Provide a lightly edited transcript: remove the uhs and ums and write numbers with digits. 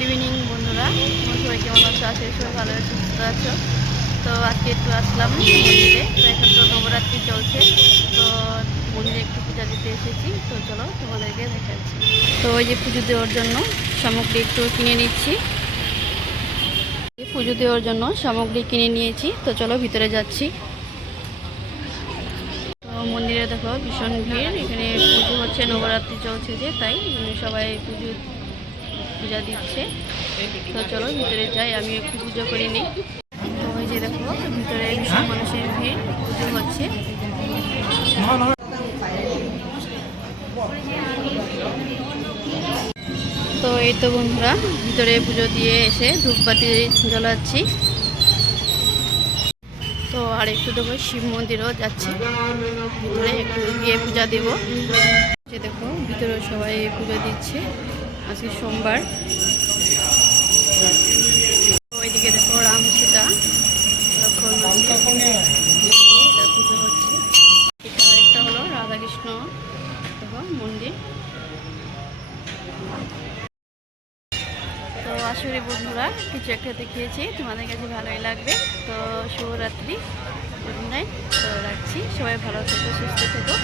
Good evening বন্ধুরা, তোমার সবাই কেমন আছো? আশা করি সবাই ভালো আছো, সুস্থ আছো। তো আজকে একটু আসলাম মন্দিরে। তো এখন তো নবরাত্রি চলছে, তো মন্দিরে একটু পূজা দিতে এসেছি। তো চলো তোমাদেরকে দেখাচ্ছি। তো ওই যে পুজো দেওয়ার জন্য সামগ্রী একটু কিনে নিচ্ছি। পুজো দেওয়ার জন্য সামগ্রী কিনে নিয়েছি, তো চলো ভিতরে যাচ্ছি। তো মন্দিরে দেখো ভীষণ ভিড়, এখানে পুজো হচ্ছে, নবরাত্রি চলছে যে, তাই সবাই পূজা দিচ্ছে। তো চলো ভিতরে যাই, আমি একটু পুজো করে নিই। তো ওই যে দেখো ভিতরে ভীষণ মানুষের ভিড়, পুজো হচ্ছে। তো এই তো বন্ধুরা, ভিতরে পুজো দিয়ে এসে ধূপবাতি জ্বালাচ্ছি। তো আর একটু দেখো শিব মন্দিরও যাচ্ছি, ভিতরে একটু গিয়ে পূজা দেব। যে দেখো ভিতরে সবাই পুজো দিচ্ছে, আজকে সোমবার। ওইদিকে দেখো রাম সীতা লক্ষ্মণ পুজো হচ্ছে। এটা আরেকটা হলো রাধাকৃষ্ণ দেখো মন্দির। তো আসলে বন্ধুরা কিছু একটা দেখিয়েছি, তোমাদের কাছে ভালোই লাগবে। তো শুভরাত্রি, গুড নাইট। তো রাখছি, সবাই ভালো থেকো, সুস্থ থেকো।